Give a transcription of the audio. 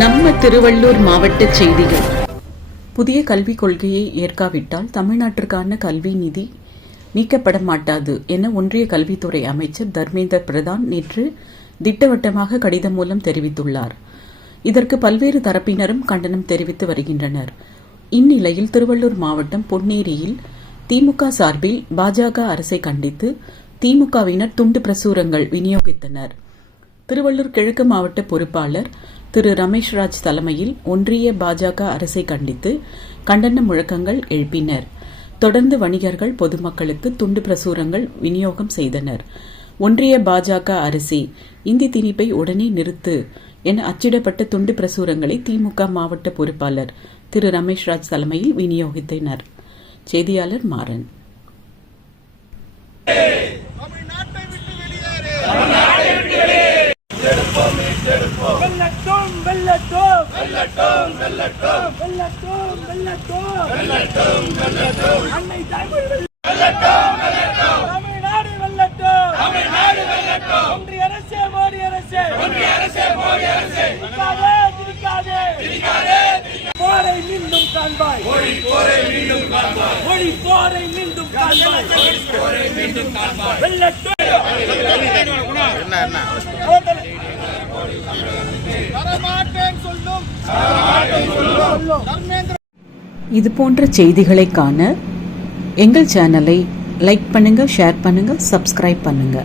நம்ம திருவள்ளூர் மாவட்ட செய்திகள். புதிய கல்விக் கொள்கையை ஏற்காவிட்டால் தமிழ்நாட்டிற்கான கல்வி நிதி நீக்கப்பட மாட்டாது என ஒன்றிய கல்வித்துறை அமைச்சர் தர்மேந்திர பிரதான் நேற்று திட்டவட்டமாக கடிதம் மூலம் தெரிவித்துள்ளார். இதற்கு பல்வேறு தரப்பினரும் கண்டனம் தெரிவித்து வருகின்றனர். இந்நிலையில் திருவள்ளூர் மாவட்டம் பொன்னேரியில் திமுக சார்பில் பாஜக அரசை கண்டித்து திமுகவினர் துண்டு பிரசுரங்கள் விநியோகித்தனர். திருவள்ளூர் கிழக்கு மாவட்ட பொறுப்பாளர் திரு ரமேஷ்ராஜ் தலைமையில் ஒன்றிய பாஜக அரசை கண்டித்து கண்டன முழக்கங்கள் எழுப்பினர். தொடர்ந்து வணிகர்கள் பொதுமக்களுக்கு துண்டு பிரசுரங்கள் விநியோகம் செய்தனர். ஒன்றிய பாஜக அரசே, இந்தி திணிப்பை உடனே நிறுத்து என அச்சிடப்பட்ட துண்டு பிரசுரங்களை திமுக மாவட்ட பொறுப்பாளர் திரு ரமேஷ்ராஜ் தலைமையில் விநியோகித்தனர். செய்தியாளர் மாறன். இது போன்ற செய்திகளை காண எங்கள் சேனலை லைக் பண்ணுங்க, ஷேர் பண்ணுங்க, சப்ஸ்கிரைப் பண்ணுங்க.